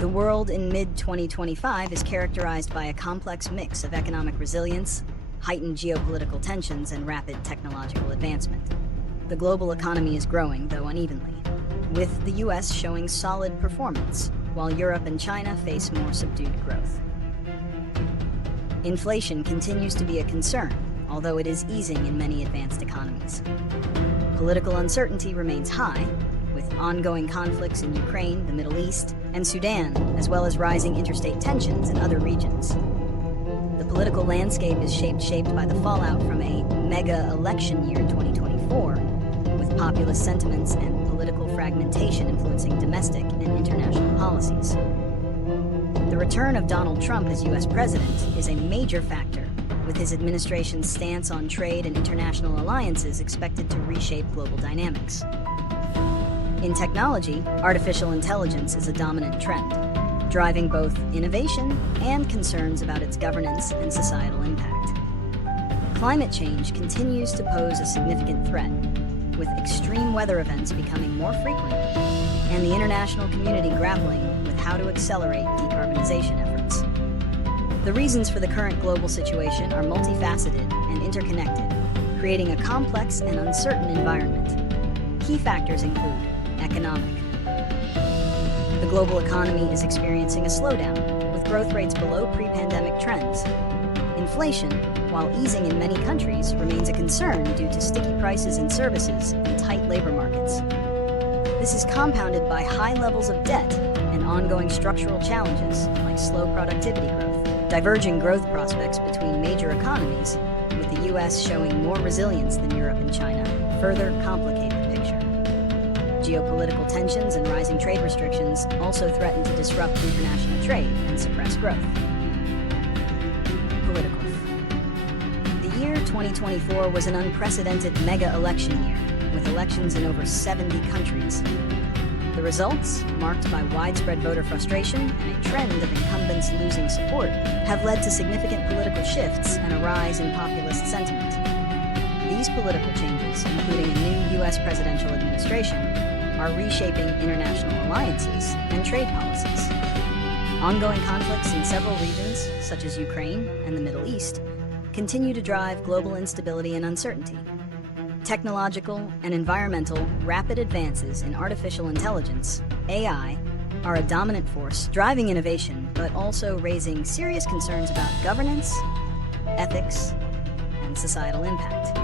The world in mid-2025 is characterized by a complex mix of economic resilience, heightened geopolitical tensions, and rapid technological advancement. The global economy is growing, though unevenly, with the US showing solid performance, while Europe and China face more subdued growth. Inflation continues to be a concern, although it is easing in many advanced economies. Political uncertainty remains high, with ongoing conflicts in Ukraine, the Middle East, and Sudan, as well as rising interstate tensions in other regions. The political landscape is shaped by the fallout from a mega election year in 2024, with populist sentiments and political fragmentation influencing domestic and international policies. The return of Donald Trump as U.S. president is a major factor, with his administration's stance on trade and international alliances expected to reshape global dynamics. In technology, artificial intelligence is a dominant trend, driving both innovation and concerns about its governance and societal impact. Climate change continues to pose a significant threat, with extreme weather events becoming more frequent, and the international community grappling with how to accelerate decarbonization efforts. The reasons for the current global situation are multifaceted and interconnected, creating a complex and uncertain environment. Key factors include economic. The global economy is experiencing a slowdown, with growth rates below pre-pandemic trends. Inflation, while easing in many countries, remains a concern due to sticky prices in services and tight labor markets. This is compounded by high levels of debt and ongoing structural challenges like slow productivity growth. Diverging growth prospects between major economies, with the US showing more resilience than Europe and China, further complicate the picture. Geopolitical tensions and rising trade restrictions also threaten to disrupt international trade and suppress growth. Political. The year 2024 was an unprecedented mega-election year, with elections in over 70 countries. The results, marked by widespread voter frustration and a trend of incumbents losing support, have led to significant political shifts and a rise in populist sentiment. These political changes, including a new U.S. presidential administration, are reshaping international alliances and trade policies. Ongoing conflicts in several regions, such as Ukraine and the Middle East, continue to drive global instability and uncertainty. Technological and environmental rapid advances in artificial intelligence, AI, are a dominant force driving innovation, but also raising serious concerns about governance, ethics, and societal impact.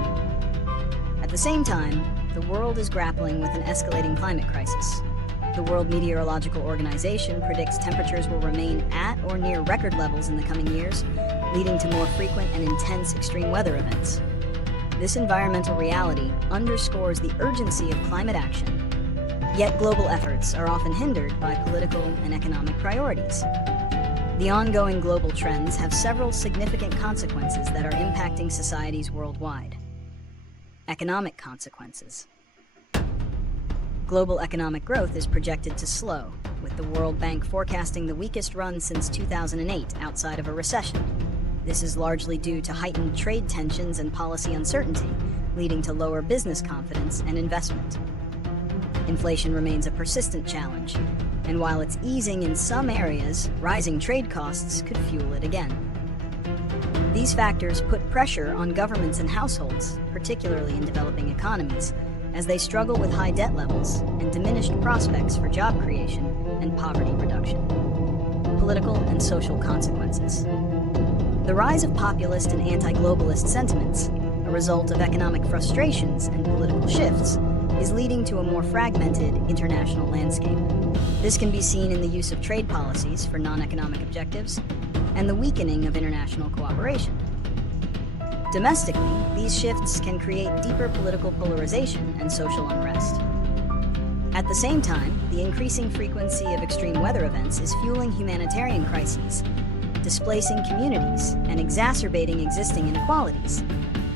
At the same time, the world is grappling with an escalating climate crisis. The World Meteorological Organization predicts temperatures will remain at or near record levels in the coming years, leading to more frequent and intense extreme weather events. This environmental reality underscores the urgency of climate action, yet global efforts are often hindered by political and economic priorities. The ongoing global trends have several significant consequences that are impacting societies worldwide. Economic consequences. Global economic growth is projected to slow, with the World Bank forecasting the weakest run since 2008 outside of a recession. This is largely due to heightened trade tensions and policy uncertainty, leading to lower business confidence and investment. Inflation remains a persistent challenge, and while it's easing in some areas, rising trade costs could fuel it again. These factors put pressure on governments and households, particularly in developing economies, as they struggle with high debt levels and diminished prospects for job creation and poverty reduction. Political and social consequences. The rise of populist and anti-globalist sentiments, a result of economic frustrations and political shifts, is leading to a more fragmented international landscape. This can be seen in the use of trade policies for non-economic objectives and the weakening of international cooperation. Domestically, these shifts can create deeper political polarization and social unrest. At the same time, the increasing frequency of extreme weather events is fueling humanitarian crises, displacing communities and exacerbating existing inequalities,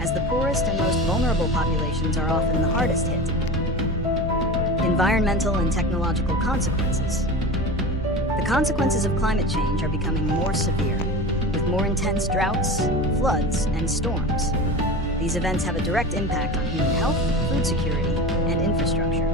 as the poorest and most vulnerable populations are often the hardest hit. Environmental and technological consequences. The consequences of climate change are becoming more severe, with more intense droughts, floods, and storms. These events have a direct impact on human health, food security, and infrastructure.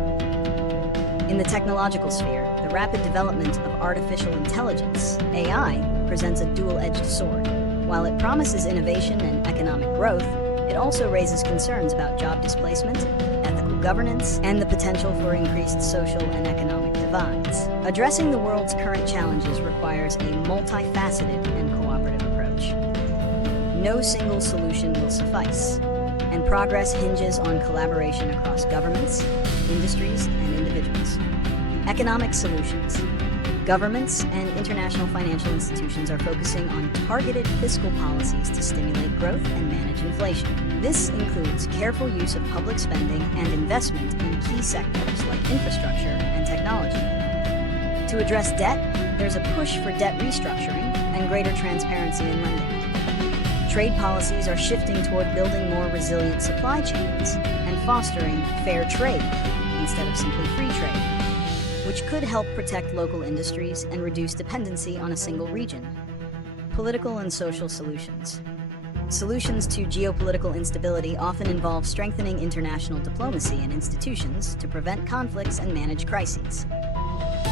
In the technological sphere, The rapid development of artificial intelligence, AI, presents a dual-edged sword. While it promises innovation and economic growth, it also raises concerns about job displacement, ethical governance, and the potential for increased social and economic divides. Addressing the world's current challenges requires a multifaceted and cooperative approach. No single solution will suffice, and progress hinges on collaboration across governments, industries, and individuals. Economic solutions. Governments and international financial institutions are focusing on targeted fiscal policies to stimulate growth and manage inflation. This includes careful use of public spending and investment in key sectors like infrastructure and technology. To address debt, there's a push for debt restructuring and greater transparency in lending. Trade policies are shifting toward building more resilient supply chains and fostering fair trade instead of simply free trade, which could help protect local industries and reduce dependency on a single region. Political and social solutions. Solutions to geopolitical instability often involve strengthening international diplomacy and institutions to prevent conflicts and manage crises.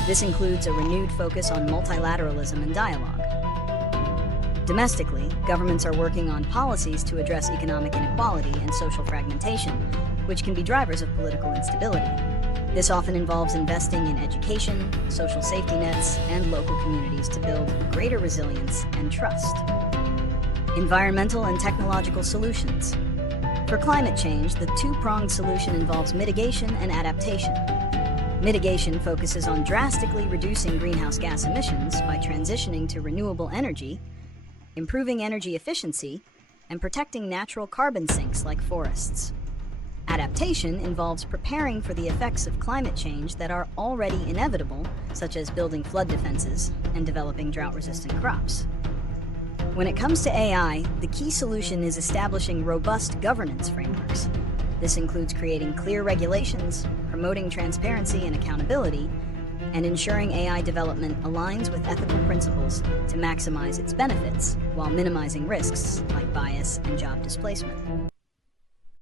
This includes a renewed focus on multilateralism and dialogue. Domestically, governments are working on policies to address economic inequality and social fragmentation, which can be drivers of political instability. This often involves investing in education, social safety nets, and local communities to build greater resilience and trust. Environmental and technological solutions. For climate change, the two-pronged solution involves mitigation and adaptation. Mitigation focuses on drastically reducing greenhouse gas emissions by transitioning to renewable energy, improving energy efficiency, and protecting natural carbon sinks like forests. Adaptation involves preparing for the effects of climate change that are already inevitable, such as building flood defenses and developing drought-resistant crops. When it comes to AI, the key solution is establishing robust governance frameworks. This includes creating clear regulations, promoting transparency and accountability, and ensuring AI development aligns with ethical principles to maximize its benefits while minimizing risks like bias and job displacement.